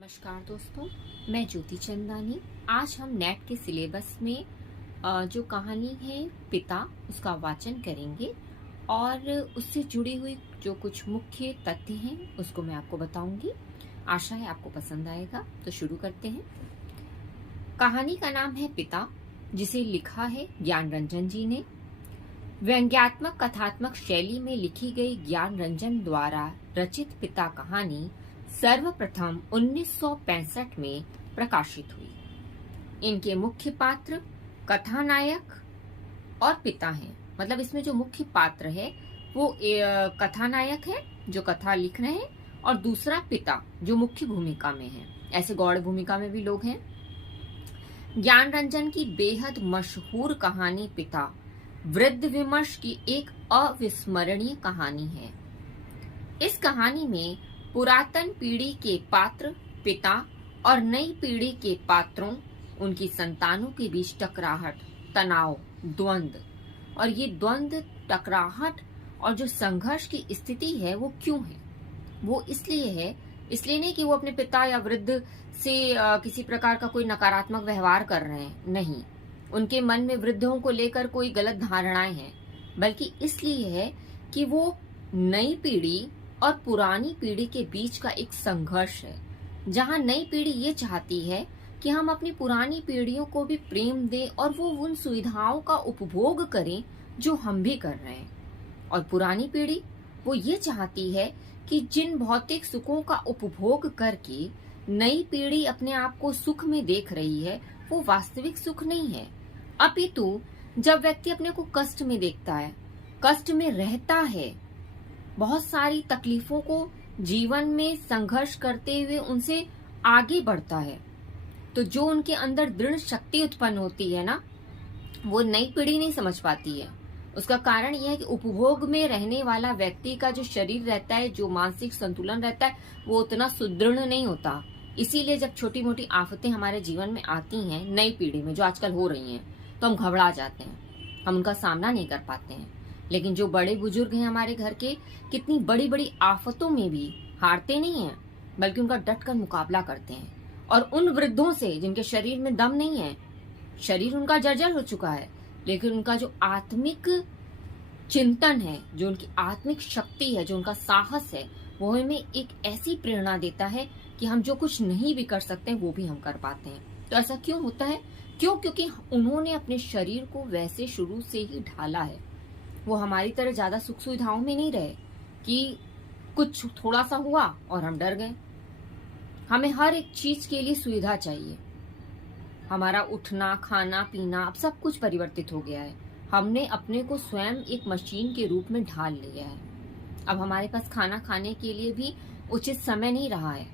नमस्कार दोस्तों, मैं ज्योति चंदानी। आज हम नेट के सिलेबस में जो कहानी है पिता, उसका वाचन करेंगे और उससे जुड़ी हुई जो कुछ मुख्य तथ्य हैं उसको मैं आपको बताऊंगी। आशा है आपको पसंद आएगा। तो शुरू करते हैं। कहानी का नाम है पिता, जिसे लिखा है ज्ञान रंजन जी ने। व्यंग्यात्मक कथात्मक शैली में लिखी गई ज्ञान रंजन द्वारा रचित पिता कहानी सर्वप्रथम 1965 में प्रकाशित हुई। इनके मुख्य पात्र कथानायक और पिता हैं। मतलब इसमें जो मुख्य पात्र है वो कथानायक है जो कथा लिख रहे हैं, और दूसरा पिता जो मुख्य भूमिका में है। ऐसे गौड़ भूमिका में भी लोग हैं। ज्ञान रंजन की बेहद मशहूर कहानी पिता वृद्ध विमर्श की एक अविस्मरणीय कहानी है। इस कहानी में पुरातन पीढ़ी के पात्र पिता और नई पीढ़ी के पात्रों, उनकी संतानों के बीच टकराहट, तनाव, द्वंद्व, और ये द्वंद्व, टकराहट और जो संघर्ष की स्थिति है वो क्यों है? वो इसलिए नहीं कि वो अपने पिता या वृद्ध से किसी प्रकार का कोई नकारात्मक व्यवहार कर रहे हैं, नहीं। उनके मन में वृद्धों को लेकर कोई गलत धारणाएं हैं, बल्कि इसलिए है कि वो नई पीढ़ी और पुरानी पीढ़ी के बीच का एक संघर्ष है, जहां नई पीढ़ी ये चाहती है कि हम अपनी पुरानी पीढ़ियों को भी प्रेम दें और वो उन सुविधाओं का उपभोग करें जो हम भी कर रहे हैं, और पुरानी पीढ़ी वो ये चाहती है कि जिन भौतिक सुखों का उपभोग करके नई पीढ़ी अपने आप को सुख में देख रही है वो वास्तविक सुख नहीं है, अपितु जब व्यक्ति अपने को कष्ट में देखता है, कष्ट में रहता है, बहुत सारी तकलीफों को जीवन में संघर्ष करते हुए उनसे आगे बढ़ता है, तो जो उनके अंदर दृढ़ शक्ति उत्पन्न होती है ना, वो नई पीढ़ी नहीं समझ पाती है। उसका कारण यह है कि उपभोग में रहने वाला व्यक्ति का जो शरीर रहता है, जो मानसिक संतुलन रहता है, वो उतना सुदृढ़ नहीं होता। इसीलिए जब छोटी मोटी आफतें हमारे जीवन में आती हैं नई पीढ़ी में, जो आजकल हो रही हैं, तो हम घबरा जाते हैं, हम उनका सामना नहीं कर पाते हैं। लेकिन जो बड़े बुजुर्ग हैं हमारे घर के, कितनी बड़ी बड़ी आफतों में भी हारते नहीं हैं, बल्कि उनका डट कर मुकाबला करते हैं। और उन वृद्धों से जिनके शरीर में दम नहीं है, शरीर उनका जर्जर हो चुका है, लेकिन उनका जो आत्मिक चिंतन है, जो उनकी आत्मिक शक्ति है, जो उनका साहस है, वो हमें एक ऐसी प्रेरणा देता है कि हम जो कुछ नहीं भी कर सकते वो भी हम कर पाते हैं। तो ऐसा क्यों होता है? क्योंकि उन्होंने अपने शरीर को वैसे शुरू से ही ढाला है। वो हमारी तरह ज्यादा सुख सुविधाओं में नहीं रहे कि कुछ थोड़ा सा हुआ और हम डर गए। हमें हर एक चीज के लिए सुविधा चाहिए। हमारा उठना, खाना, पीना, अब सब कुछ परिवर्तित हो गया है। हमने अपने को स्वयं एक मशीन के रूप में ढाल लिया है। अब हमारे पास खाना खाने के लिए भी उचित समय नहीं रहा है,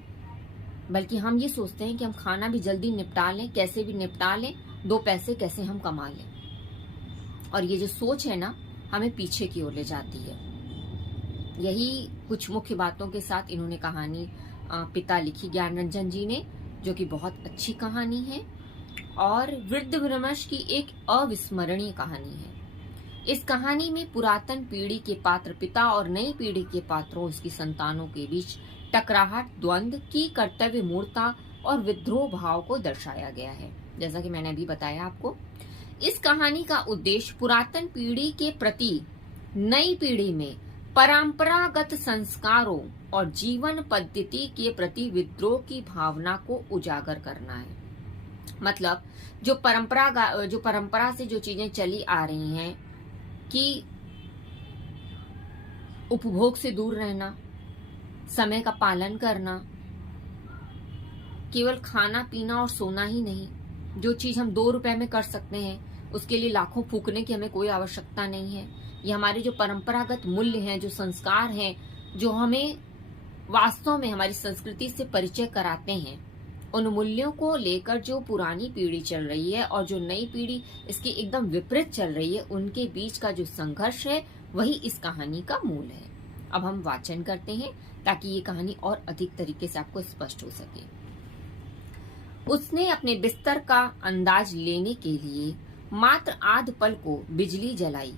बल्कि हम ये सोचते हैं कि हम खाना भी जल्दी निपटा लें, कैसे भी निपटा लें, 2 पैसे कैसे हम कमा लें। और ये जो सोच है ना, हमें पीछे की ओर ले जाती है। यही कुछ मुख्य बातों के साथ इन्होंने कहानी पिता लिखी ज्ञान रंजन जी ने, जो कि बहुत अच्छी कहानी है और वृद्ध विमर्श की एक अविस्मरणीय कहानी है। इस कहानी में पुरातन पीढ़ी के पात्र पिता और नई पीढ़ी के पात्रों, उसकी संतानों के बीच टकराहट, द्वंद्व की कर्तव्य मूर्ता और विद्रोह भाव को दर्शाया गया है। जैसा कि मैंने अभी बताया आपको, इस कहानी का उद्देश्य पुरातन पीढ़ी के प्रति नई पीढ़ी में परंपरागत संस्कारों और जीवन पद्धति के प्रति विद्रोह की भावना को उजागर करना है। मतलब जो परंपरा से जो चीजें चली आ रही हैं कि उपभोग से दूर रहना, समय का पालन करना, केवल खाना पीना और सोना ही नहीं, जो चीज हम 2 रुपए में कर सकते हैं उसके लिए लाखों फूकने की हमें कोई आवश्यकता नहीं है। ये हमारे जो परंपरागत मूल्य हैं, जो संस्कार हैं, जो हमें वास्तव में हमारी संस्कृति से परिचय कराते हैं, उन मूल्यों को लेकर जो पुरानी पीढ़ी चल रही है और जो नई पीढ़ी इसके एकदम विपरीत चल रही है, उनके बीच का जो संघर्ष है वही इस कहानी का मूल है। अब हम वाचन करते हैं ताकि ये कहानी और अधिक तरीके से आपको स्पष्ट हो सके। उसने अपने बिस्तर का अंदाज लेने के लिए मात्र आध पल को बिजली जलाई।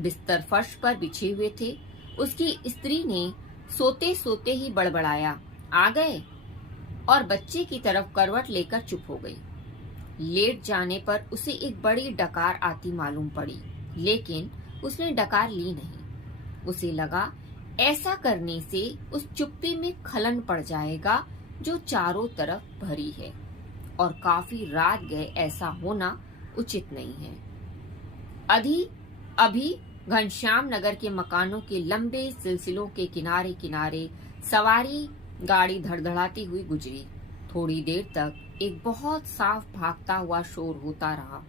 बिस्तर फर्श पर बिछे हुए थे। उसकी स्त्री ने सोते सोते ही बड़बड़ाया, आ गए? और बच्चे की तरफ करवट लेकर चुप हो गई। लेट जाने पर उसे एक बड़ी डकार आती मालूम पड़ी, लेकिन उसने डकार ली नहीं। उसे लगा ऐसा करने से उस चुप्पी में खलन पड़ जाएगा जो चारों तरफ भरी है, और काफी रात गए ऐसा होना उचित नहीं है। अभी घनश्याम नगर के मकानों के लंबे सिलसिलों के किनारे किनारे सवारी गाड़ी धड़धड़ाती हुई गुजरी। थोड़ी देर तक एक बहुत साफ भागता हुआ शोर होता रहा।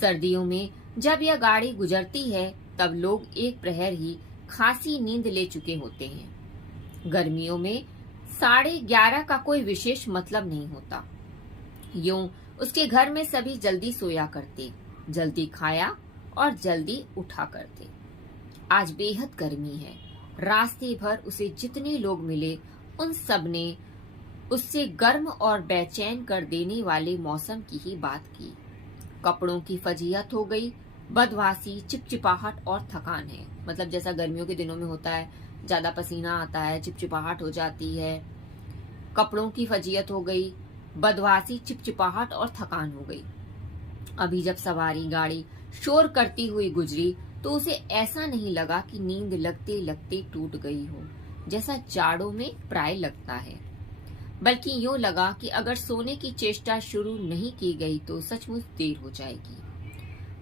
सर्दियों में जब यह गाड़ी गुजरती है तब लोग एक प्रहर ही खासी नींद ले चुके होते हैं। गर्मियों में 11:30 का कोई विशेष मतलब नहीं होता। यूं उसके घर में सभी जल्दी सोया करते, जल्दी खाया और जल्दी उठा करते। आज बेहद गर्मी है। रास्ते भर उसे जितने लोग मिले उन सब ने उससे गर्म और बेचैन कर देने वाले मौसम की ही बात की। कपड़ों की फजीहत हो गई, बदवासी, चिपचिपाहट और थकान है। मतलब जैसा गर्मियों के दिनों में होता है, ज्यादा पसीना आता है, चिपचिपाहट हो जाती है। कपड़ों की फजीहत हो गई, बदवासी, चिपचिपाहट और थकान हो गई। अभी जब सवारी गाड़ी शोर करती हुई गुजरी तो उसे ऐसा नहीं लगा कि नींद लगते लगते टूट गई हो, जैसा जाड़ों में प्राय लगता है, बल्कि यूं लगा कि अगर सोने की चेष्टा शुरू नहीं की गई तो सचमुच देर हो जाएगी।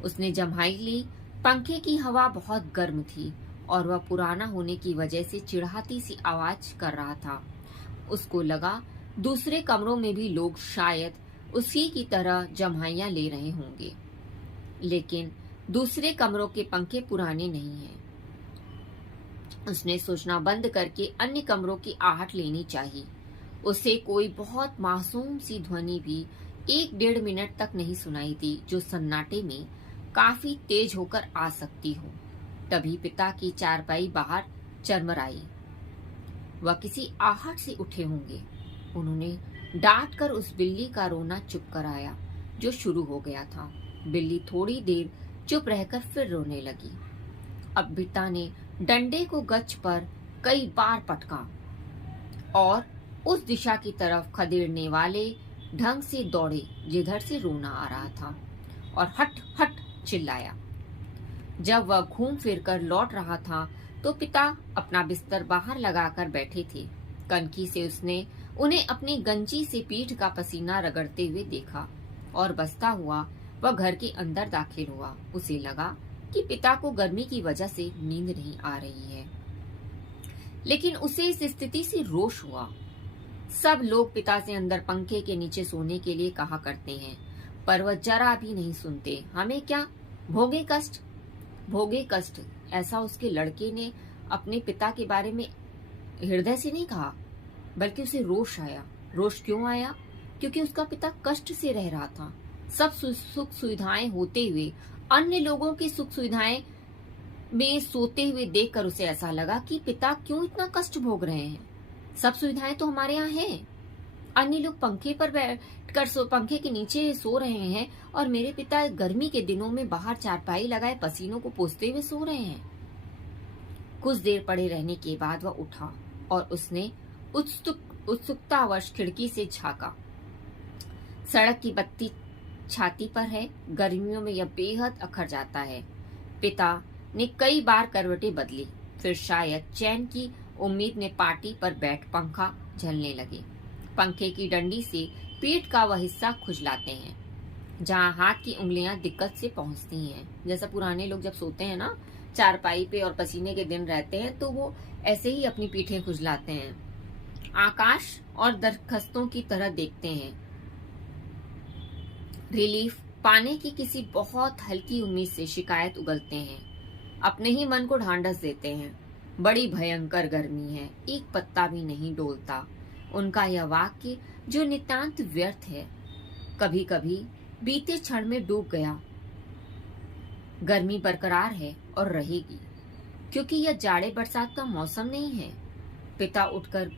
उसने जम्हाई ली। पंखे की हवा बहुत गर्म थी और वह पुराना होने की वजह से चिढ़ाती सी आवाज कर रहा था। उसको लगा दूसरे कमरों में भी लोग शायद उसी की तरह जम्हाइयां ले रहे होंगे, लेकिन दूसरे कमरों के पंखे पुराने नहीं हैं। उसने सोचना बंद करके अन्य कमरों की आहट लेनी चाहिए। उसे कोई बहुत मासूम सी ध्वनि भी 1-1.5 मिनट तक नहीं सुनाई दी, जो सन्नाटे में काफी तेज होकर आ सकती हो। तभी पिता की चारपाई बाहर चरमराई। वह किसी आहट से उठे होंगे। उन्होंने डांट कर उस बिल्ली का रोना चुप कराया जो शुरू हो गया था। बिल्ली थोड़ी देर चुप रहकर फिर रोने लगी। अब पिता ने डंडे को गच पर कई बार पटका और उस दिशा की तरफ खदेड़ने वाले ढंग से दौड़े जिधर से रोना आ रहा था, और हट हट चिल्लाया। जब वह घूम फिर कर लौट रहा था तो पिता अपना बिस्तर बाहर लगाकर बैठे थे। कनखी से उसने उन्हें अपनी गंजी से पीठ का पसीना रगड़ते हुए देखा और बसता हुआ वह घर के अंदर दाखिल हुआ। उसे लगा कि पिता को गर्मी की वजह से नींद नहीं आ रही है, लेकिन उसे इस स्थिति से रोष हुआ। सब लोग पिता से अंदर पंखे के नीचे सोने के लिए कहा करते हैं, पर वह जरा भी नहीं सुनते। हमें क्या, भोगे कष्ट, भोगे कष्ट, ऐसा उसके लड़के ने अपने पिता के बारे में हृदय से नहीं कहा, बल्कि उसे रोष आया। रोष क्यों आया? क्योंकि उसका पिता कष्ट से रह रहा था। सब सुख सुविधाएं होते हुए अन्य लोगों की सुख सुविधाएं में सोते हुए देखकर उसे ऐसा लगा कि पिता क्यों इतना कष्ट भोग रहे हैं। सब सुविधाएं तो हमारे यहाँ हैं, अन्य लोग पंखे पर बैठकर पंखे के नीचे सो रहे हैं और मेरे पिता गर्मी के दिनों में बाहर चारपाई लगाए पसीनों को पोंछते हुए सो रहे हैं। कुछ देर पड़े रहने के बाद वह उठा और उसने उत्सुकतावश खिड़की से झांका। सड़क की बत्ती छाती पर है। गर्मियों में यह बेहद अखर जाता है। पिता ने कई बार करवटें बदली, फिर शायद चैन की उम्मीद में पार्टी पर बैठ पंखा झलने लगे। पंखे की डंडी से पीठ का वह हिस्सा खुजलाते हैं जहां हाथ की उंगलियां दिक्कत से पहुंचती हैं। जैसा पुराने लोग जब सोते हैं ना चारपाई पे और पसीने के दिन रहते हैं तो वो ऐसे ही अपनी पीठें खुजलाते हैं। आकाश और दरख्तों की तरह देखते हैं। रिलीफ पाने की किसी बहुत हल्की उम्मीद से शिकायत उगलते हैं। अपने ही मन को ढांढस देते हैं। बड़ी भयंकर गर्मी है, एक पत्ता भी नहीं डोलता। उनका यह वाक्य जो नितांत व्यर्थ है, कभी कभी बीते क्षण में डूब गया। गर्मी बरकरार है और रहेगी, क्योंकि यह जाड़े बरसात का मौसम नहीं है। पिता उठकर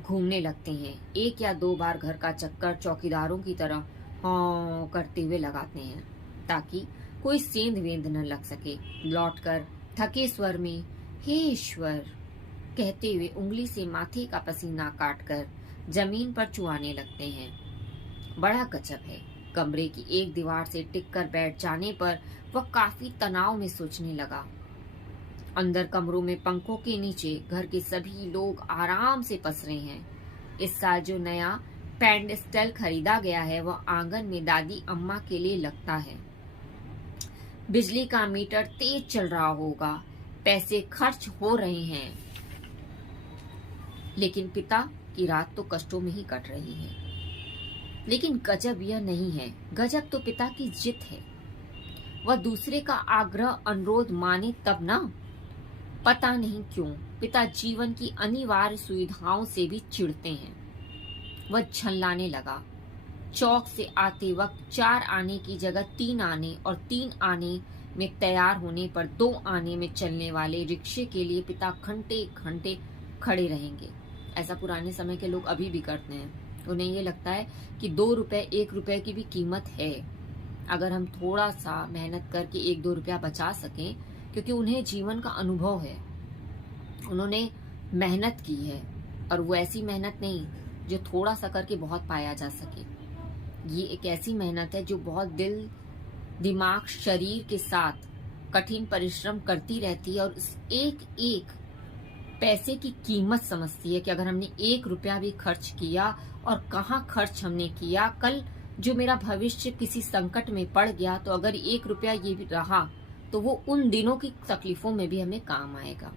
घूमने लगते हैं। 1 या 2 बार घर का चक्कर चौकीदारों की तरह हाँ करते हुए लगाते हैं ताकि कोई सेंध वेंध न लग सके। लौटकर थके स्वर में हे ईश्वर कहते हुए उंगली से माथे का पसीना काटकर जमीन पर चुआने लगते हैं। बड़ा गजब है। कमरे की एक दीवार से टिक कर बैठ जाने पर वह काफी तनाव में सोचने लगा। अंदर कमरों में पंखों के नीचे घर के सभी लोग आराम से पसरे हैं। इस साल जो नया पेडस्टल खरीदा गया है वह आंगन में दादी अम्मा के लिए लगता है। बिजली का मीटर तेज चल रहा होगा, पैसे खर्च हो रहे हैं, लेकिन पिता की रात तो कष्टों में ही कट रही है। लेकिन गजब यह नहीं है, गजब तो पिता की जिद है। वह दूसरे का आग्रह अनुरोध माने तब ना। पता नहीं क्यों पिता जीवन की अनिवार्य सुविधाओं से भी चिढ़ते हैं। वह झल्लाने लगा। चौक से आते वक्त 4 आने की जगह 3 आने और 3 आने में तैयार होने पर 2 आने में चलने वाले रिक्शे के लिए पिता घंटे घंटे खड़े रहेंगे। ऐसा पुराने समय के लोग अभी भी करते हैं। उन्हें ये लगता है कि 2 रुपए 1 रुपए की भी कीमत है। अगर हम थोड़ा सा मेहनत करके 1-2 रुपया बचा सकें, क्योंकि उन्हें जीवन का अनुभव है, उन्होंने मेहनत की है, और वो ऐसी मेहनत नहीं जो थोड़ा सा करके बहुत पाया जा सके। ये एक ऐसी मेहनत है जो बहुत दिल दिमाग शरीर के साथ कठिन परिश्रम करती रहती है, और इस एक एक पैसे की कीमत समझती है कि अगर हमने 1 रुपया भी खर्च किया और कहाँ खर्च हमने किया, कल जो मेरा भविष्य किसी संकट में पड़ गया तो अगर 1 रुपया ये भी रहा तो वो उन दिनों की तकलीफों में भी हमें काम आएगा।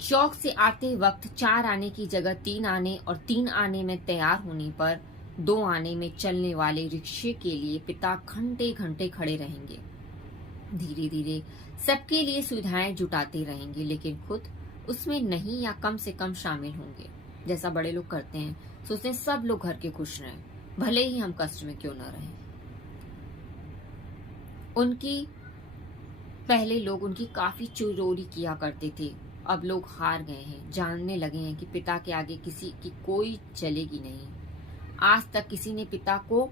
चौक से आते वक्त 4 आने की जगह 3 आने और 3 आने में तैयार होने पर 2 आने में चलने वाले रिक्शे के लिए पिता घंटे घंटे खड़े रहेंगे। धीरे धीरे सबके लिए सुविधाएं जुटाते रहेंगे, लेकिन खुद उसमें नहीं या कम से कम शामिल होंगे। जैसा बड़े लोग करते हैं, सोचते हैं सब लोग घर के खुश रहें, भले ही हम कष्ट में क्यों न रहें। पहले लोग उनकी काफी चुरोरी किया करते थे। अब लोग हार गए हैं, जानने लगे हैं कि पिता के आगे किसी की कोई चलेगी नहीं। आज तक किसी ने पिता को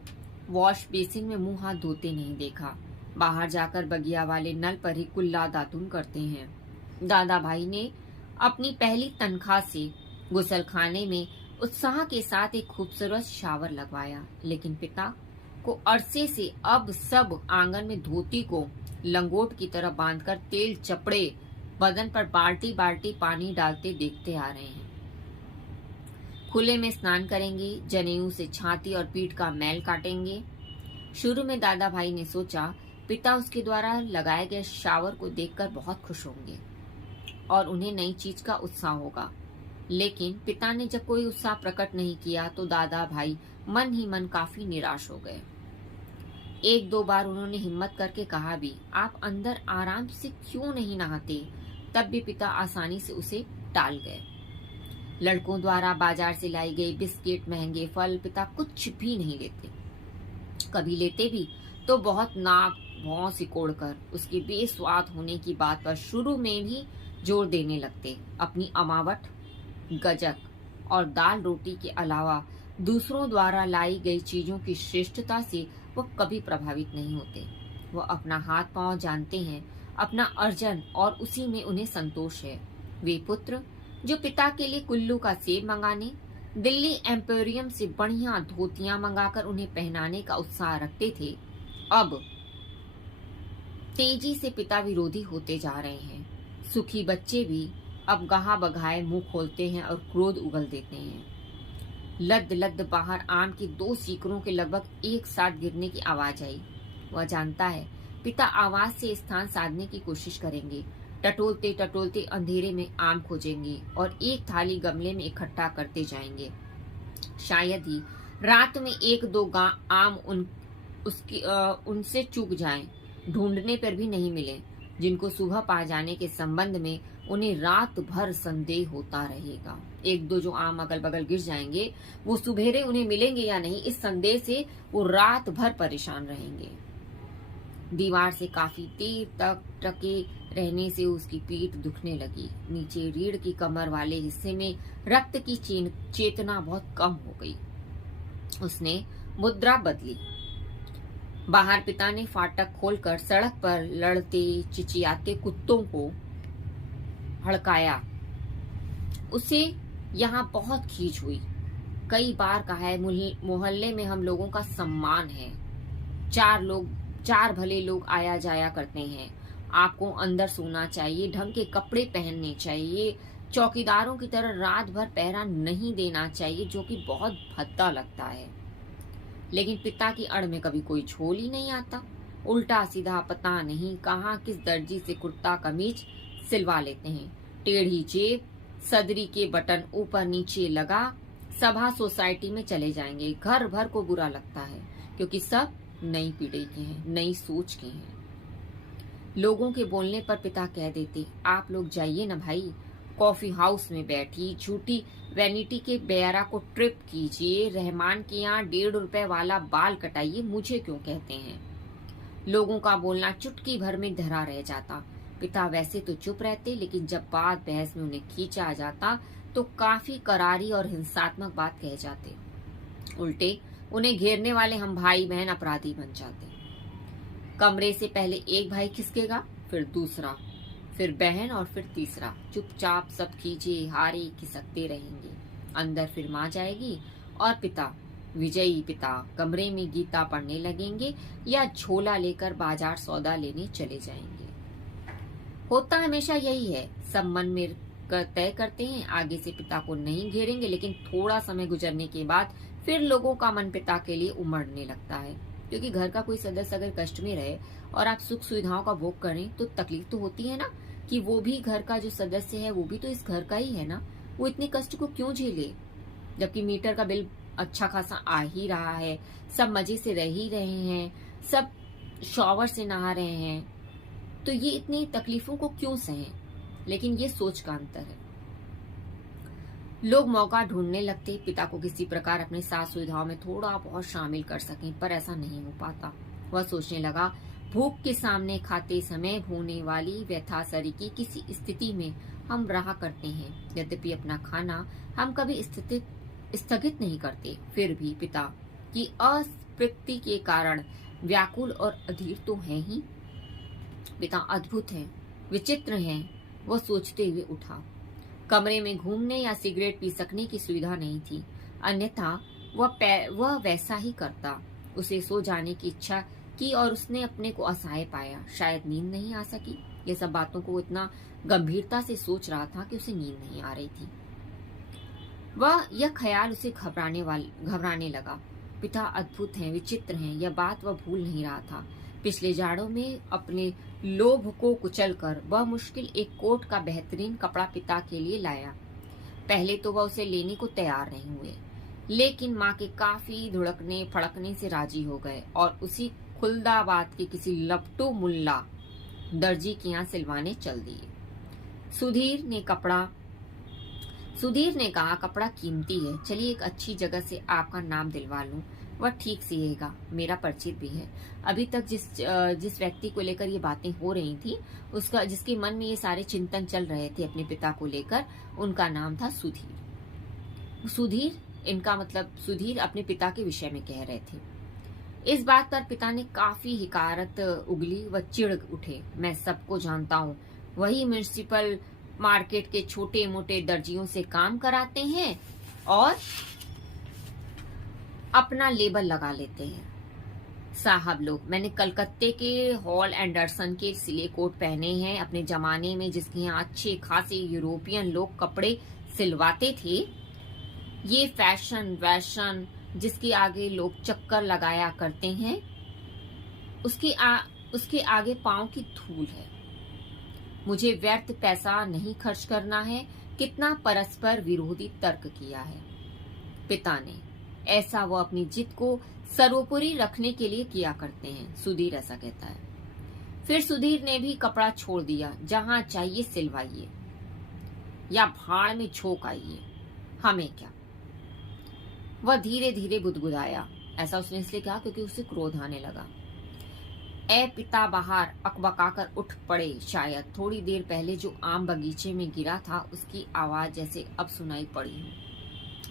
वॉश बेसिन में मुंह हाथ धोते नहीं देखा। बाहर जाकर बगिया वाले नल पर ही कुल्ला दातुन करते हैं। दादा भाई ने अपनी पहली तनख्वाह से गुसलखाने में उत्साह के साथ एक खूबसूरत शावर लगवाया, लेकिन पिता को अरसे से अब सब आंगन में धोती को लंगोट की तरह बांधकर तेल चपड़े बदन पर बाल्टी बाल्टी पानी डालते देखते आ रहे हैं। खुले में स्नान करेंगे, जनेऊ से छाती और पीठ का मैल काटेंगे। शुरू में दादा भाई ने सोचा पिता उसके द्वारा लगाए गए शावर को देखकर बहुत खुश होंगे और उन्हें नई चीज का उत्साह होगा, लेकिन पिता ने जब कोई उत्साह प्रकट नहीं किया तो दादा भाई मन ही मन काफी निराश हो गए। 1-2 बार उन्होंने हिम्मत करके कहा भी, आप अंदर आराम से क्यों नहीं नहाते, तब भी पिता आसानी से उसे टाल गए। लड़कों द्वारा बाजार से लाई गई बिस्किट, महंगे फल पिता कुछ भी नहीं लेते। कभी लेते भी तो बहुत नाक भौं सिकोड़ कर उसके बेस्वाद होने की बात पर शुरू में भी जोर देने लगते। अपनी अमावट, गजक और दाल रोटी के अलावा दूसरों द्वारा लाई गई चीजों की श्रेष्ठता से वह कभी प्रभावित नहीं होते। वह अपना हाथ पांव जानते हैं, अपना अर्जन, और उसी में उन्हें संतोष है। वे पुत्र जो पिता के लिए कुल्लू का सेब मंगाने, दिल्ली एम्पोरियम से बढ़िया धोतियां मंगाकर उन्हें पहनाने का उत्साह रखते थे, अब तेजी से पिता विरोधी होते जा रहे हैं। सुखी बच्चे भी अब गाहा बगाए मुंह खोलते हैं और क्रोध उगल देते हैं। लद लद बाहर आम की 2 सीकरों के लगभग एक साथ गिरने की आवाज आई। वह जानता है पिता आवाज से स्थान साधने की कोशिश करेंगे। टटोलते टटोलते अंधेरे में आम खोजेंगे और एक थाली गमले में इकट्ठा करते जाएंगे। शायद ही रात में 1-2 आम उनसे चूक जाएं, ढूंढने पर भी नहीं मिले, जिनको सुबह पा जाने के संबंध में उन्हें रात भर संदेह होता रहेगा। 1-2 जो आम अगल बगल गिर जाएंगे, वो सुबेरे उन्हें मिलेंगे या नहीं, इस संदेह से वो रात भर परेशान रहेंगे। दीवार से काफी देर तक टके रहने से उसकी पीठ दुखने लगी। नीचे रीढ़ की कमर वाले हिस्से में रक्त की चेतना बहुत कम हो गई। उसने मुद्रा बदली। बाहर पिता ने फाटक खोलकर सड़क पर लड़ते चिचियाते कुत्तों को हड़काया। उसे यहाँ बहुत खींच हुई। कई बार कहा है मोहल्ले में हम लोगों का सम्मान है। चार भले लोग आया जाया करते हैं। आपको अंदर सोना चाहिए, ढंग के कपड़े पहनने चाहिए, चौकीदारों की तरह रात भर पहरा नहीं देना चाहिए, जो कि बहुत भद्दा लगता है। लेकिन पिता की अड़ में कभी कोई झोल ही नहीं आता। उल्टा सीधा पता नहीं कहाँ किस दर्जी से कुर्ता कमीज सिलवा लेते हैं। टेढ़ी जेब, सदरी के बटन ऊपर नीचे लगा, सभा सोसाइटी में चले जाएंगे। घर भर को बुरा लगता है, क्योंकि सब नई पीढ़ी के हैं, नई सोच के हैं। लोगों के बोलने पर पिता कह देते, आप लोग जाइए ना भाई, कॉफी हाउस में बैठी झूठी वैनिटी के बेयरा को ट्रिप कीजिए, रहमान के यहाँ 1.5 रुपए वाला बाल कटाइए, मुझे क्यों कहते हैं। लोगों का बोलना चुटकी भर में धरा रह जाता। पिता वैसे तो चुप रहते, लेकिन जब बात बहस में उन्हें खींचा आ जाता तो काफी करारी और हिंसात्मक बात कह जाते। उल्टे उन्हें घेरने वाले हम भाई बहन अपराधी बन जाते। कमरे से पहले एक भाई खिसकेगा, फिर दूसरा, फिर बहन और फिर तीसरा। चुपचाप सब खींचे हारे खिसकते रहेंगे। अंदर फिर माँ जाएगी और पिता, विजयी पिता, कमरे में गीता पढ़ने लगेंगे या झोला लेकर बाजार सौदा लेने चले जाएंगे। होता हमेशा यही है। सब मन में तय करते हैं आगे से पिता को नहीं घेरेंगे, लेकिन थोड़ा समय गुजरने के बाद फिर लोगों का मन पिता के लिए उमड़ने लगता है। क्योंकि घर का कोई सदस्य अगर कष्ट में रहे और आप सुख सुविधाओं का भोग करें तो तकलीफ तो होती है ना, कि वो भी घर का जो सदस्य है वो भी तो इस घर का ही है ना, वो इतने कष्ट को क्यों झेले। जबकि मीटर का बिल अच्छा खासा आ ही रहा है, सब मजे से रह ही रहे हैं, सब शॉवर से नहा रहे हैं, तो ये इतनी तकलीफों को क्यों सहें। लेकिन ये सोच का अंतर है। लोग मौका ढूंढने लगते पिता को किसी प्रकार अपने साथ सुविधाओं में थोड़ा बहुत शामिल कर सकें, पर ऐसा नहीं हो पाता। वह सोचने लगा, भूख के सामने खाते समय होने वाली व्यथासरी की किसी स्थिति में हम रहा करते हैं। यद्यपि अपना खाना हम कभी स्थगित नहीं करते, फिर भी पिता की अस्वीकृति के कारण व्याकुल और अधीर तो है ही। पिता अद्भुत हैं, विचित्र हैं, वह सोचते हुए उठा। कमरे में घूमने या सिगरेट पी सकने की सुविधा नहीं थी, अन्यथा वह वैसा ही करता। उसे सो जाने की इच्छा की और उसने अपने को असहाय पाया। शायद नींद नहीं आ सकी। ये सब बातों को वो इतना गंभीरता से सोच रहा था कि उसे नींद नहीं आ रही थी। यह ख्याल उसे घबराने लगा। पिता अद्भुत हैं, विचित्र हैं, यह बात वह भूल नहीं रहा था। पिछले जाड़ों में अपने लोभ को कुचलकर वह मुश्किल एक कोट का बेहतरीन कपड़ा पिता के लिए लाया। पहले तो वह उसे लेने को तैयार नहीं हुए, लेकिन माँ के काफी धुड़कने फड़कने से राजी हो गए और उसी खुलदाबाद के किसी लपटू मुल्ला दर्जी के यहाँ सिलवाने चल दिए। सुधीर ने कहा, कपड़ा कीमती है, चलिए एक अच्छी जगह से आपका नाम दिलवा लूं, वह ठीक सिएगा, मेरा परिचित भी है। अभी तक जिस व्यक्ति को लेकर ये बातें हो रही थी, उसका जिसके मन में ये सारे चिंतन चल रहे थे अपने पिता को लेकर, उनका नाम था सुधीर। इनका मतलब सुधीर अपने पिता के विषय में कह रहे थे। इस बात पर पिता ने काफी हिकारत उगली व चिढ़ उठे। मैं सबको जानता हूँ, वही म्युनिसिपल मार्केट के छोटे मोटे दर्जियों से काम कराते हैं और अपना लेबल लगा लेते हैं। साहब लोग, मैंने कलकत्ते के हॉल एंडरसन के सिले कोट पहने हैं अपने जमाने में, जिसके यहाँ अच्छे खासे यूरोपियन लोग कपड़े सिलवाते थे। ये फैशन जिसके आगे लोग चक्कर लगाया करते हैं, उसके आगे पांव की धूल है। मुझे व्यर्थ पैसा नहीं खर्च करना है। कितना परस्पर विरोधी तर्क किया है पिता ने। ऐसा वो अपनी जिद को सर्वोपरि रखने के लिए किया करते हैं, सुधीर ऐसा कहता है। फिर सुधीर ने भी कपड़ा छोड़ दिया। जहां चाहिए सिलवाइए या भाड़ में झोंक आइए, हमें क्या। वह धीरे धीरे बुदबुदाया। ऐसा उसने इसलिए कहा क्योंकि उसे क्रोध आने लगा। ए पिता बाहर अकबकाकर उठ पड़े। शायद थोड़ी देर पहले जो आम बगीचे में गिरा था उसकी आवाज जैसे अब सुनाई पड़ी हो।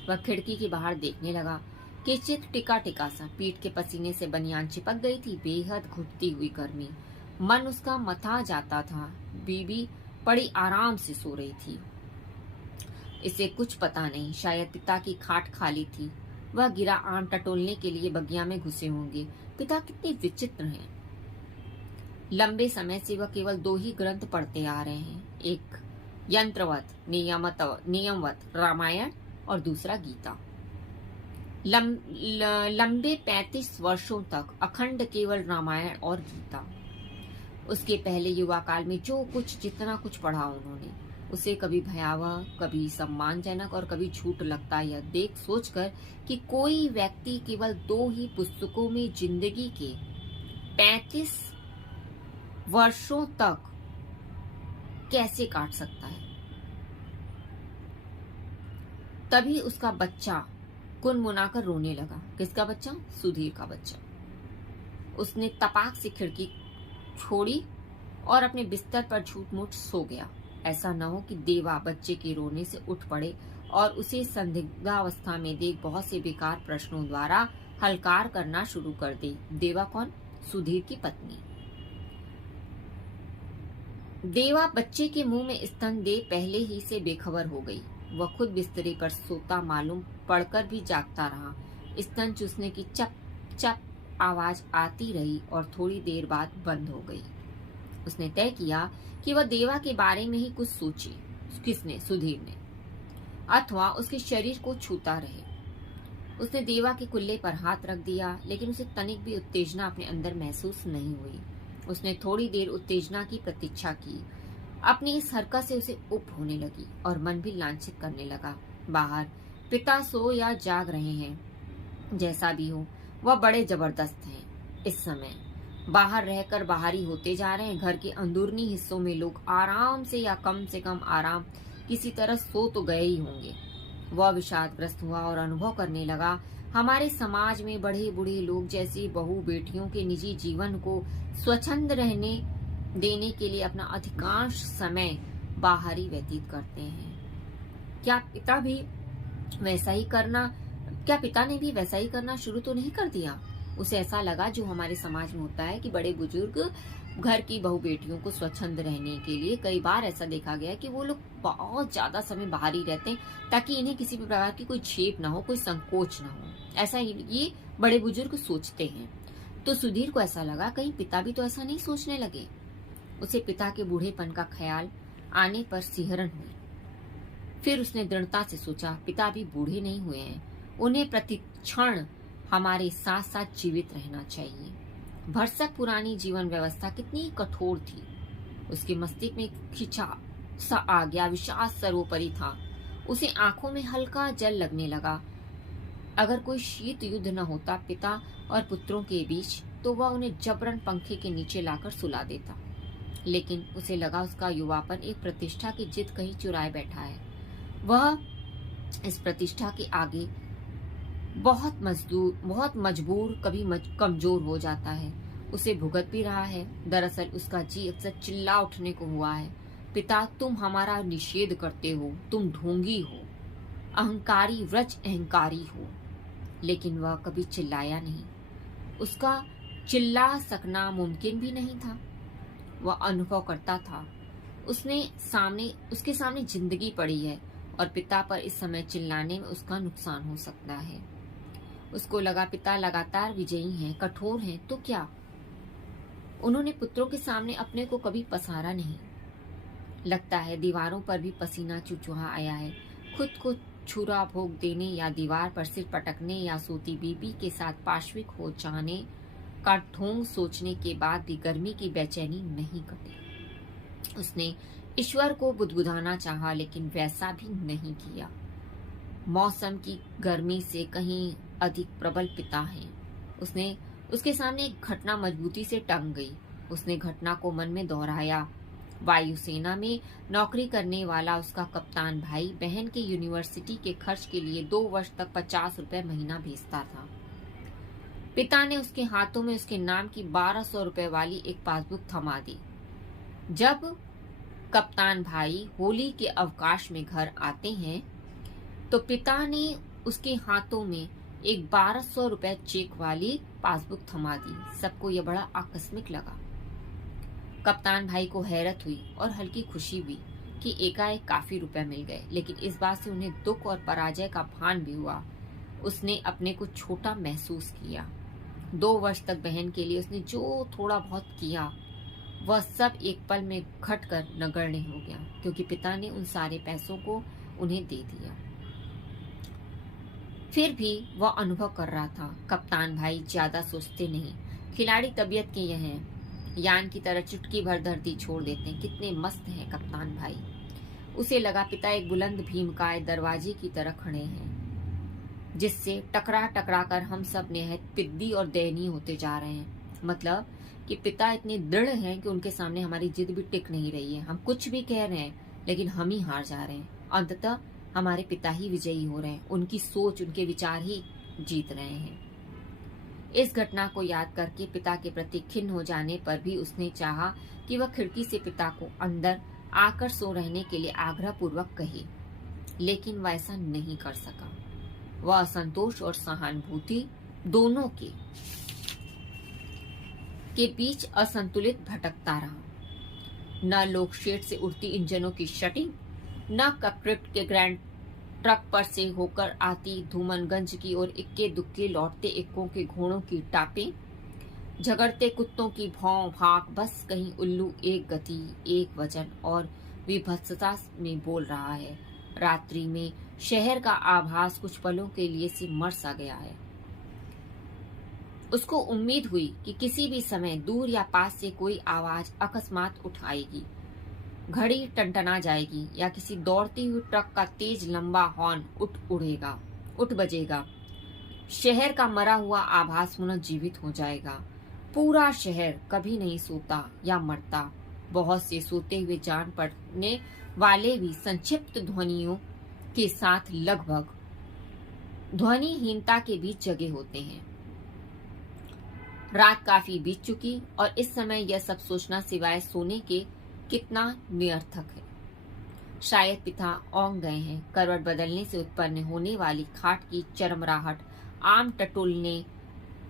वह खिड़की के बाहर देखने लगा। किंचित टिका टिका सा, पीठ के पसीने से बनियान चिपक गई थी। बेहद घुटती हुई गर्मी, मन उसका मथा जाता था। बीबी बड़ी आराम से सो रही थी। इसे कुछ पता नहीं, शायद पिता की खाट खाली थी, वह गिरा आम टटोलने के लिए बगिया में घुसे होंगे। पिता कितने विचित्र हैं। लंबे समय से वह केवल 2 ही ग्रंथ पढ़ते आ रहे हैं, एक यंत्रवत नियमवत रामायण और दूसरा गीता। लंबे 35 वर्षों तक अखंड केवल रामायण और गीता। उसके पहले युवा काल में जो कुछ जितना कुछ पढ़ा उन्होंने, उसे कभी भयावह, कभी सम्मानजनक और कभी झूठ लगता, यह देख सोचकर कि कोई व्यक्ति केवल 2 ही पुस्तकों में जिंदगी के 35 वर्षों तक कैसे काट सकता है। तभी उसका बच्चा कुनमुनाकर रोने लगा। किसका बच्चा? सुधीर का बच्चा। उसने तपाक से खिड़की छोड़ी और अपने बिस्तर पर झूठ मूठ सो गया। ऐसा न हो कि देवा बच्चे के रोने से उठ पड़े और उसे संदिग्धावस्था में देख बहुत से बेकार प्रश्नों द्वारा हलकार करना शुरू कर दे। देवा कौन? सुधीर की पत्नी। देवा बच्चे के मुंह में स्तन दे पहले ही से बेखबर हो गई। वह खुद बिस्तरे पर सोता मालूम पड़कर भी जागता रहा। स्तन चूसने की चप चप आवाज आती रही और थोड़ी देर बाद बंद हो गई। उसने तय किया कि वह देवा के बारे में ही कुछ सोचे। किसने? सुधीर ने। अथवा उसके शरीर को छूता रहे। उसने देवा के कुल्ले पर हाथ रख दिया, लेकिन उसे तनिक भी उत्तेजना अपने अंदर महसूस नहीं हुई। उसने थोड़ी देर उत्तेजना की प्रतीक्षा की। अपनी इस हरकत से उसे उप होने लगी और मन भी लांछित करने लगा। बाहर पिता सो या जाग रहे हैं, जैसा भी हो वह बड़े जबरदस्त हैं। इस समय बाहर रहकर बाहरी होते जा रहे हैं। घर के अंदरूनी हिस्सों में लोग आराम से या कम से कम आराम किसी तरह सो तो गए ही होंगे। वह विषादग्रस्त हुआ और अनुभव करने लगा, हमारे समाज में बड़े बूढ़े लोग जैसी बहू बेटियों के निजी जीवन को स्वच्छंद रहने देने के लिए अपना अधिकांश समय बाहर ही व्यतीत करते हैं। क्या पिता ने भी वैसा ही करना शुरू तो नहीं कर दिया? उसे ऐसा लगा जो हमारे समाज में होता है कि बड़े बुजुर्ग घर की बहू बेटियों को स्वच्छंद रहने के लिए, कई बार ऐसा देखा गया कि वो लोग बहुत ज्यादा समय बाहर ही रहते हैं ताकि इन्हें किसी भी प्रकार की कोई छेप ना हो, कोई संकोच ना हो। ऐसा ये बड़े बुजुर्ग सोचते हैं। तो सुधीर को ऐसा लगा कहीं पिता भी तो ऐसा नहीं सोचने लगे। उसे पिता के बूढ़ेपन का ख्याल आने पर सिहरन हुई। फिर उसने दृढ़ता से सोचा, पिता भी बूढ़े नहीं हुए हैं, उन्हें प्रतिक्षण हमारे साथ साथ जीवित रहना चाहिए। भरसक पुरानी जीवन व्यवस्था कितनी कठोर थी। उसके मस्तिष्क में खिंचा सा आ गया, विश्वास सर्वोपरि था। उसे आंखों में हल्का जल लगने लगा। अगर कोई शीत युद्ध न होता पिता और पुत्रों के बीच, तो वह उन्हें जबरन पंखे के नीचे लाकर सुला देता। लेकिन उसे लगा उसका युवापन एक प्रतिष्ठा की जिद कहीं चुराए बैठा है। वह इस प्रतिष्ठा के आगे बहुत मजबूर, कभी कमजोर हो जाता है। उसे भुगत भी रहा है। दरअसल उसका जी अक्सर चिल्ला उठने को हुआ है, पिता तुम हमारा निषेध करते हो, तुम ढोंगी हो, अहंकारी व्रज अहंकारी हो। लेकिन वह कभी चिल्लाया नहीं। उसका चिल्ला सकना मुमकिन भी नहीं था। वह अनुभव करता था उसके सामने जिंदगी पड़ी है और पिता पर इस समय चिल्लाने में उसका नुकसान हो सकता है। उसको लगा पिता लगातार विजयी हैं, कठोर हैं, तो क्या उन्होंने पुत्रों के सामने अपने को कभी पसारा नहीं? लगता है दीवारों पर भी पसीना चुचुहा आया है। खुद को छुरा भोग देने या दीवार पर सिर पटकने या सोती बीबी के साथ पाश्विक हो जाने का ढोंग सोचने के बाद भी गर्मी की बेचैनी नहीं कटी। उसने ईश्वर को बुदबुदाना चाहा, लेकिन वैसा भी नहीं किया। मौसम की गर्मी से कहीं अधिक प्रबल पिता है। उसके सामने एक घटना मजबूती से टंग गई। उसने घटना को मन में दोहराया। वायुसेना में नौकरी करने वाला उसका कप्तान भाई बहन के यूनिवर्सिटी के खर्च के लिए 2 वर्ष तक 50 रुपए महीना भेजता था। पिता ने उसके हाथों में उसके नाम की 1200 रुपए वाली एक पासबुक थमा दी। जब कप्तान भाई होली के अवकाश में घर आते हैं तो पिता ने उसके हाथों में एक 1200 रुपए चेक वाली पासबुक थमा दी। सबको यह बड़ा आकस्मिक लगा। कप्तान भाई को हैरत हुई और हल्की खुशी भी। कि एकाएक काफी रुपए मिल गए, लेकिन इस बात से उन्हें दुख और पराजय का भान भी हुआ। उसने अपने को छोटा महसूस किया। 2 वर्ष तक बहन के लिए उसने जो थोड़ा बहुत किया वह सब एक पल में घटकर नगण्य हो गया, क्योंकि पिता ने उन सारे पैसों को उन्हें दे दिया। फिर भी वह अनुभव कर रहा था, कप्तान भाई ज्यादा सोचते नहीं, खिलाड़ी तबीयत के यह हैं, यान की तरह चुटकी भर धरती छोड़ देते हैं, कितने मस्त हैं कप्तान भाई। उसे लगा पिता एक बुलंद भीमकाय दरवाजे की तरह खड़े हैं, जिससे टकरा टकरा कर हम सब निहायत पिद्दी और दयनीय होते जा रहे हैं। मतलब कि पिता इतने दृढ़ हैं कि उनके सामने हमारी जिद भी टिक नहीं रही है। हम कुछ भी कह रहे हैं लेकिन हम ही हार जा रहे हैं। अंततः हमारे पिता ही विजयी हो रहे हैं, उनकी सोच, उनके विचार ही जीत रहे हैं। इस घटना को याद करके पिता के प्रति खिन्न हो जाने पर भी उसने चाहा कि वह खिड़की से पिता को अंदर आकर सो रहने के लिए आग्रह पूर्वक कहे, लेकिन वह ऐसा नहीं कर सका। वह असंतोष और सहानुभूति दोनों के बीच असंतुलित भटकता रहा। न लोकशेड से उड़ती इंजनों की शटिंग, न कक्रिप्ट के ग्रैंड ट्रक पर से होकर आती धूमनगंज की ओर इक्के दुक्के लौटते इक्कों के घोड़ों की टापें, झगड़ते कुत्तों की भौं भाग, बस कहीं उल्लू एक गति, एक वजन और विभत्सता में बोल रहा है। रात्रि में शहर का आभास कुछ पलों के लिए सी मर सा गया है। उसको उम्मीद हुई कि किसी भी समय दूर या पास से कोई आवाज अकस्मात उठाएगी, घड़ी टनटना जाएगी या किसी दौड़ती हुई ट्रक का तेज लंबा हॉर्न उठ बजेगा। शहर का मरा हुआ आभास पुनः जीवित हो जाएगा। पूरा शहर कभी नहीं सोता या मरता। बहुत से सोते हुए जान पड़ने वाले भी संक्षिप्त ध्वनियों के साथ लगभग ध्वनिहीनता के बीच जगे होते हैं। रात काफी बीत चुकी और इस समय यह सब सोचना सिवाय सोने के कितना निरर्थक है। शायद पिता औंग गए हैं। करवट बदलने से उत्पन्न होने वाली खाट की चरमराहट, आम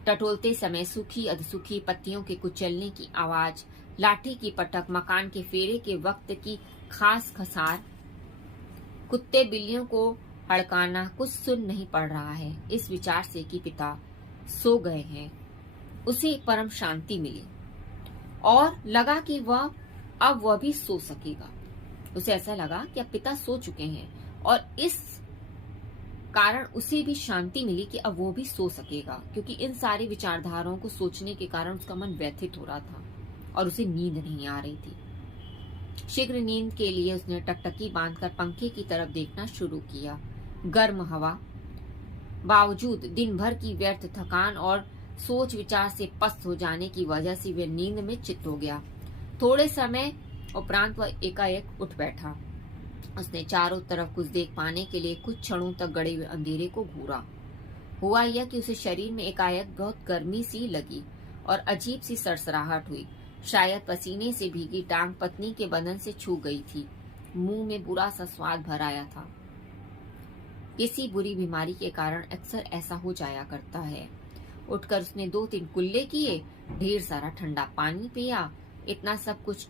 टटोलते समय सूखी अधसूखी पत्तियों के कुचलने की आवाज, लाठी की पटक, मकान के फेरे के वक्त की खास खसार, कुत्ते बिल्लियों को हड़काना कुछ सुन नहीं पड़ रहा है। इस विचार से कि पिता सो गए हैं, उसे परम शांति मिली और लगा कि अब वह भी सो सकेगा। उसे ऐसा लगा कि अब पिता सो चुके हैं और इस कारण उसे भी शांति मिली कि अब वो भी सो सकेगा, क्योंकि इन सारी विचारधाराओं को सोचने के कारण उसका मन व्यथित हो रहा था और उसे नींद नहीं आ रही थी। शीघ्र नींद के लिए उसने टकटकी बांधकर पंखे की तरफ देखना शुरू किया। गर्म हवा बावजूद दिन भर की व्यर्थ थकान और सोच विचार से पस्त हो जाने की वजह से वह नींद में चित्त हो गया। थोड़े समय उपरांत वह एकाएक उठ बैठा। उसने चारों तरफ कुछ देख पाने के लिए कुछ क्षणों तक गड़े हुए अंधेरे को घूरा। हुआ यह कि उसे शरीर में एकाएक बहुत गर्मी सी लगी और अजीब सी सरसराहट हुई। शायद पसीने से भीगी टांग पत्नी के बदन से छू गई थी। मुंह में बुरा सा स्वाद भर आया था। किसी बुरी बीमारी के कारण अक्सर ऐसा हो जाया करता है। उठकर उसने 2-3 कुल्ले किए, ढेर सारा ठंडा पानी पिया। इतना सब कुछ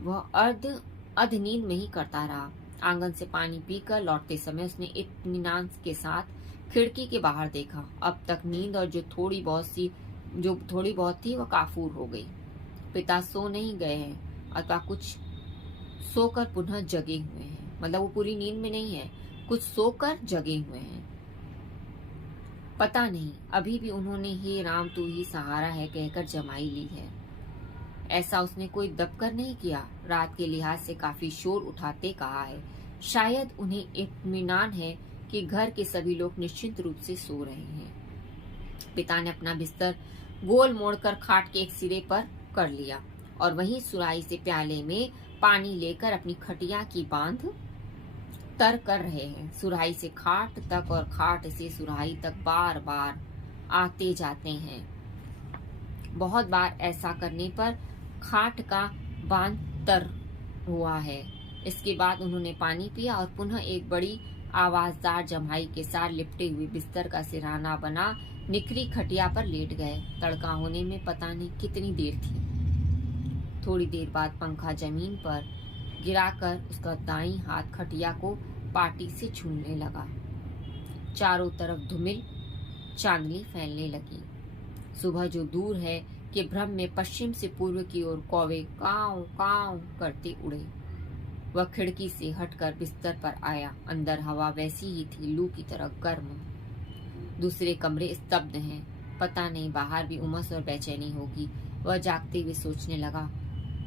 वह अर्ध नींद में ही करता रहा। आंगन से पानी पीकर लौटते समय उसने इत्मीनान के साथ खिड़की के बाहर देखा। अब तक नींद और जो थोड़ी बहुत थी वह काफूर हो गई। पिता सो नहीं गए हैं अथवा कुछ सोकर पुनः जगे हुए हैं। मतलब वो पूरी नींद में नहीं है, कुछ सोकर जगे हुए हैं। पता नहीं अभी भी उन्होंने हे राम तू ही सहारा है कहकर जमाई ली है। ऐसा उसने कोई दबकर नहीं किया। रात के लिहाज से काफी शोर उठाते कहा है। शायद उन्हें इत्मीनान है कि घर के सभी लोग निश्चिंत रूप से सो रहे हैं। पिता ने अपना बिस्तर गोल मोड़कर खाट के एक सिरे पर कर लिया और वहीं सुराही से प्याले में पानी लेकर अपनी खटिया की बांध तर कर रहे हैं। सुराही से खाट तक और खाट से सुराही तक बार बार आते जाते हैं। बहुत बार ऐसा करने पर खाट का बांध तर हुआ है। इसके बाद उन्होंने पानी पिया और पुनः एक बड़ी आवाजदार जम्हाई के साथ लिपटे हुए बिस्तर का सिरहाना बना निखरी खटिया पर लेट गए। तड़का होने में पता नहीं कितनी देर थी। थोड़ी देर बाद पंखा जमीन पर गिराकर उसका दाईं हाथ खटिया को पाटी से छूने लगा। चारों तरफ धूमिल चांदनी फैलने लगी। सुबह जो दूर है के भ्रम में पश्चिम से पूर्व की ओर कौवे काव काव करते उड़े। वह खिड़की से हटकर बिस्तर पर आया। अंदर हवा वैसी ही थी, लू की तरह गर्म। दूसरे कमरे स्तब्ध हैं। पता नहीं बाहर भी उमस और बेचैनी होगी। वह जागते हुए सोचने लगा,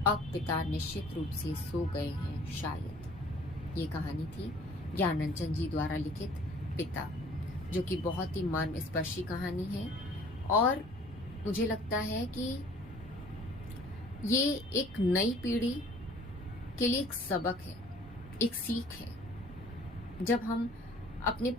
अब पिता निश्चित रूप से सो गए हैं शायद। ये कहानी थी ज्ञानंचन जी द्वारा लिखित पिता, जो कि बहुत ही मर्मस्पर्शी कहानी है और मुझे लगता है कि ये एक नई पीढ़ी के लिए एक सबक है, एक सीख है। जब हम अपने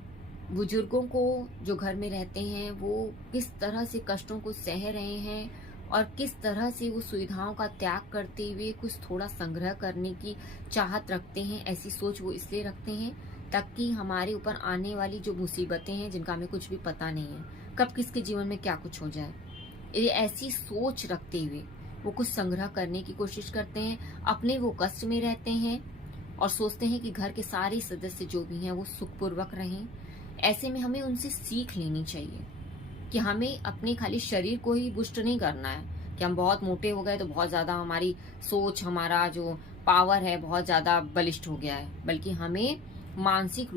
बुजुर्गों को जो घर में रहते हैं वो किस तरह से कष्टों को सह रहे हैं और किस तरह से वो सुविधाओं का त्याग करते हुए कुछ थोड़ा संग्रह करने की चाहत रखते हैं, ऐसी सोच वो इसलिए रखते हैं ताकि हमारे ऊपर आने वाली जो मुसीबतें हैं जिनका हमें कुछ भी पता नहीं है, कब किसके जीवन में क्या कुछ हो जाए, ये ऐसी सोच रखते हुए वो कुछ संग्रह करने की कोशिश करते हैं। अपने वो कष्ट में रहते हैं और सोचते हैं कि घर के सारे सदस्य जो भी हैं वो सुखपूर्वक रहें। ऐसे में हमें उनसे सीख लेनी चाहिए कि हमें अपने खाली शरीर को ही पुष्ट नहीं करना है कि हम बहुत मोटे हो गए तो बहुत ज्यादा हमारी सोच, हमारा जो पावर है बहुत ज्यादा बलिष्ठ हो गया है, बल्कि हमें मानसिक रूप